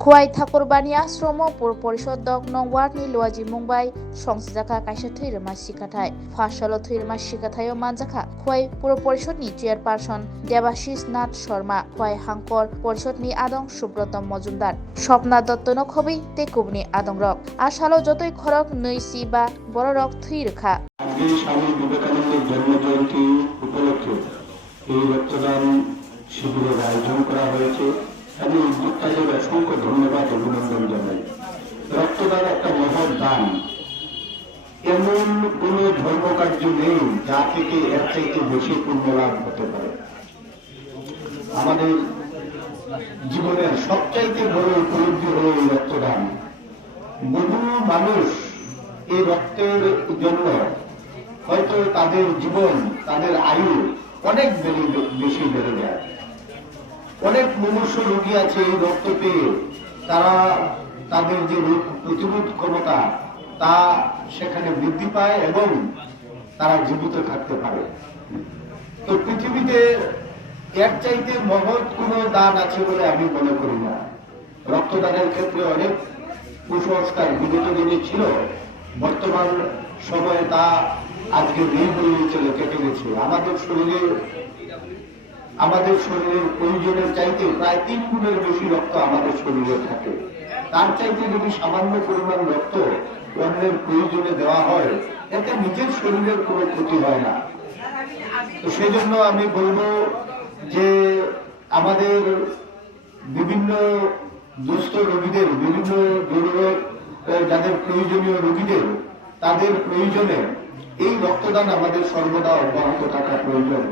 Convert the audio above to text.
खुवाई ठाकुरबानी आश्रम पुर परिषद दक नं वार्डनि लुवाजी मुंबाई संसजाखा कायसा थैरमा सिखाथाय फासल थैरमा सिखाथायो मानजाखा खुवाई पुर परिषदनि चेयरपारसन देबाशिष नाथ शर्मा खुवाई हांकर परिषदनि आदं सुब्रत मजुमदार स्वप्ना दत्तनो खबै तेकुबनि आदं रक आसालो जतई खरक नैसि बा बड़ रक थैरखा स्वामी विवेकानंद जन्म जयंती उपलक्षे এই রক্তদান শিবিরের আয়োজন করা হয়েছে। আমি উদ্যোক্তাদের অসংখ্য ধন্যবাদ অভিনন্দন জানাই। রক্তদান একটা মহৎ দান। এমন কোন ধর্মকার্য নেই যা থেকে এর চাইতে বেশি পুণ্য লাভ হতে পারে। আমাদের জীবনের সবচাইতে বড় উপলব্ধি হল এই রক্তদান। বহু মানুষ এই রক্তের জন্য হয়তো তাদের জীবন, তাদের আয়ু অনেক বেশি বেড়ে যায়। অনেক মুমূর্ষ রোগী আছে এই রক্ত পেয়ে তারা তাদের যে রোগ প্রতিরোধ ক্ষমতা তা সেখানে বৃদ্ধি পায় এবং তারা জীবিত থাকতে পারে। তো পৃথিবীতে এর চাইতে মহৎ কোন দান আছে বলে আমি মনে করি না। রক্তদানের ক্ষেত্রে অনেক কুসংস্কার বিগত দিনে ছিল, বর্তমান সময়ে তা আজকে নেই বলে চলে কেটে গেছে। আমাদের শরীরের প্রয়োজনের চাইতে প্রায় 3 গুণের বেশি রক্ত আমাদের শরীরে থাকে। তার চাইতে যদি সামান্য পরিমাণ রক্ত অন্যের প্রয়োজনে দেওয়া হয় এতে নিজের শরীরের কোনো ক্ষতি হয় না। তো সেই জন্য আমি বলবো যে আমাদের বিভিন্ন দুস্থ রোগীদের, বিভিন্ন দুর্রোগ যাদের প্রয়োজনীয় রোগীদের তাদের প্রয়োজনে এই রক্তদান আমাদের সর্বদা অব্যাহত থাকা প্রয়োজন।